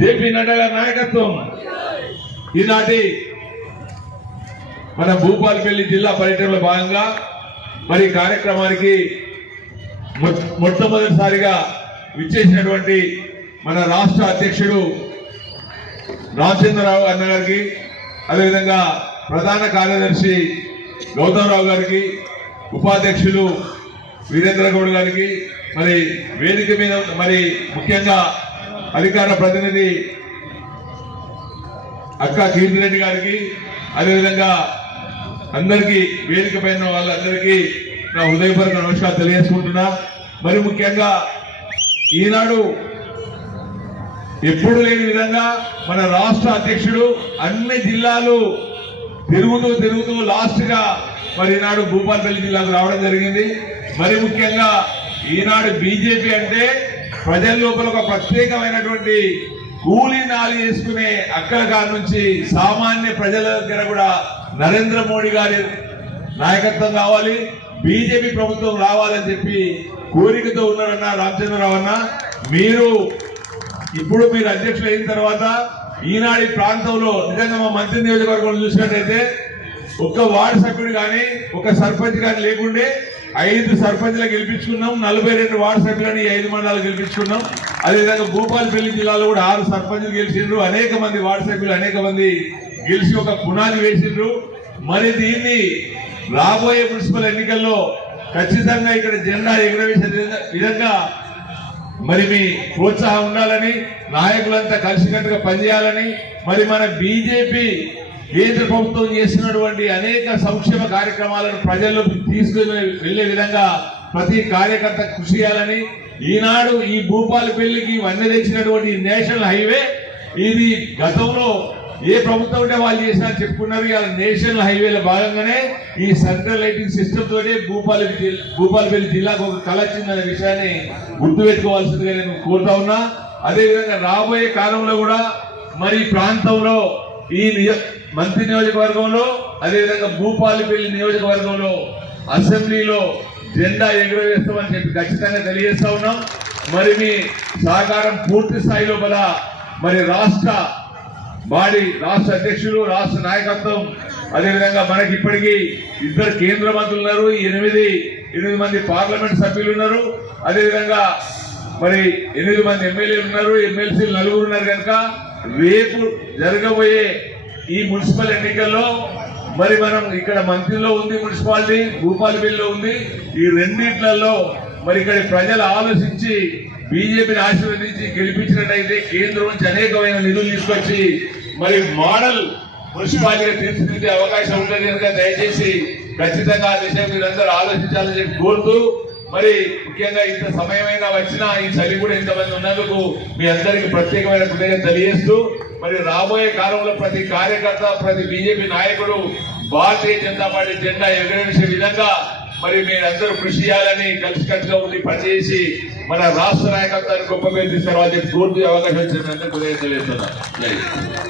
JP Nadda గారి నాయకత్వం. ఈనాటి మన భూపాలపల్లి జిల్లా పర్యటనలో భాగంగా మరి కార్యక్రమానికి మొ- మొట్టమొదటిసారిగా విచ్చేసినటువంటి మన రాష్ట్ర అధ్యక్షుడు రామచంద్రరావు అన్నగారికి అదేవిధంగా ప్రధాన కార్యదర్శి గౌతమరావు గారికి ఉపాధ్యక్షులు వీరేంద్రగౌడ్ గారికి మరి వేదిక మీద మరి ముఖ్యంగా అధికార ప్రతినిధి అక్క కీర్తిరెడ్డి గారికి అదేవిధంగా అందరికీ వేదిక పైన వాళ్ళందరికీ నా హృదయపూర్వక నమస్కారం తెలియజేసుకుంటున్నా. మరి ముఖ్యంగా ఈనాడు ఎప్పుడు లేని విధంగా మన రాష్ట్ర అధ్యక్షుడు అన్ని జిల్లాలు తిరుగుతూ తిరుగుతూ లాస్ట్గా మరి ఈనాడు భూపాలపల్లి జిల్లాకు రావడం జరిగింది. మరి ముఖ్యంగా ఈనాడు బీజేపీ అంటే ప్రజల లోపల ఒక ప్రత్యేకమైనటువంటి కూలీ నాలి చేసుకునే అక్కడ కాడ నుంచి సామాన్య ప్రజల దగ్గర కూడా నరేంద్ర మోడీ గారి నాయకత్వం కావాలి బీజేపీ ప్రభుత్వం రావాలని చెప్పి కోరికతో ఉన్నారన్న రామచంద్రరావు అన్న. మీరు ఇప్పుడు మీరు అధ్యక్షులు అయిన తర్వాత ఈనాడు ప్రాంతంలో నిజంగా మా మంత్రి నియోజకవర్గంలో చూసినట్టయితే ఒక్క వార్డు సభ్యుడు కానీ ఒక సర్పంచ్ కానీ లేకుండే ఐదు సర్పంచ్లు గెలిపించుకున్నాం. నలభై రెండు వార్డు సభ్యులని ఐదు మండలాలు గెలిపించుకున్నాం. అదేవిధంగా భూపాలపల్లి జిల్లాలో కూడా ఆరు సర్పంచ్లు గెలిచిండ్రు. అనేక మంది వార్డు సభ్యులు అనేక మంది గెలిచి ఒక పునాది వేసిండ్రు. మరి దీన్ని రాబోయే మున్సిపల్ ఎన్నికల్లో ఖచ్చితంగా ఇక్కడ జెండా ఎగురవేసే విధంగా- విధంగా మరి మీ ప్రోత్సాహం ఉండాలని నాయకులంతా కలిసికట్టుగా పనిచేయాలని మరి మన బీజేపీ కేంద్ర ప్రభుత్వం చేసినటువంటి అనేక సంక్షేమ కార్యక్రమాలను ప్రజల్లోకి తీసుకుని వెళ్ళే విధంగా ప్రతి కార్యకర్త కృషి చేయాలని ఈనాడు ఈ భూపాలపల్లికి వన్య తెచ్చినటువంటి నేషనల్ హైవే ఇది గతంలో ఏ ప్రభుత్వం ఉంటే వాళ్ళు చేసినా చెప్పుకున్నారు. ఇలా నేషనల్ హైవేల భాగంగానే ఈ సెంట్రల్ లైటింగ్ సిస్టమ్ తోటే భూపాలి భూపాలపల్లి జిల్లాకు ఒక కళ వచ్చిందనే విషయాన్ని గుర్తుపెట్టుకోవాల్సిందిగా నేను కోరుతా ఉన్నా. అదేవిధంగా రాబోయే కాలంలో కూడా మరి ప్రాంతంలో ఈ మంత్రి నియోజకవర్గంలో అదేవిధంగా భూపాలపల్లి నియోజకవర్గంలో అసెంబ్లీలో జెండా ఎగురవేస్తామని చెప్పి ఖచ్చితంగా తెలియజేస్తా ఉన్నాం. మరి మీ సహకారం పూర్తి స్థాయిలో లోపల మరి రాష్ట్ర బాడీ రాష్ట్ర అధ్యక్షులు రాష్ట్ర నాయకత్వం అదేవిధంగా మనకి ఇప్పటికీ ఇద్దరు కేంద్ర మంత్రులు ఉన్నారు. ఎనిమిది ఎనిమిది మంది పార్లమెంట్ సభ్యులు ఉన్నారు. అదేవిధంగా మరి ఎనిమిది మంది ఎమ్మెల్యేలు ఉన్నారు. ఎమ్మెల్సీలు నలుగురు ఉన్నారు కనుక రేపు జరగబోయే ఈ మున్సిపల్ ఎన్నికల్లో మరి మనం ఇక్కడ మంత్రిలో ఉంది మున్సిపాలిటీ భూపాలపల్లిలో ఉంది. ఈ రెండిట్లలో మరి ఇక్కడ ప్రజలు ఆలోచించి బీజేపీని ఆశీర్వదించి గెలిపించినట్టయితే కేంద్రం నుంచి అనేకమైన నిధులు తీసుకొచ్చి మరి మోడల్ మున్సిపాలిటీగా తీర్చిదిద్దే అవకాశం ఉంటుంది కనుక దయచేసి ఖచ్చితంగా ఆ విషయం మీరందరూ ఆలోచించాలని చెప్పి కోరుతూ మరి ముఖ్యంగా ఇంత సమయమైనా వచ్చినా ఈ చలి కూడా ఇంతమంది ఉన్నందుకు మీ అందరికీ ప్రత్యేకమైన కృతజ్ఞత తెలియజేస్తూ మరి రాబోయే కాలంలో ప్రతి కార్యకర్త ప్రతి బీజేపీ నాయకుడు భారతీయ జనతా పార్టీ జెండా ఎగరేసే విధంగా మరి మీరందరూ కృషి చేయాలని కలిసికట్టుగా ఉండి పనిచేసి మన రాష్ట్ర నాయకత్వాన్ని గొప్ప పేరు తీసుకురావాలని చెప్పి కోరుతూ అవకాశం ఇచ్చిన మీ తెలియజేస్తున్నాను.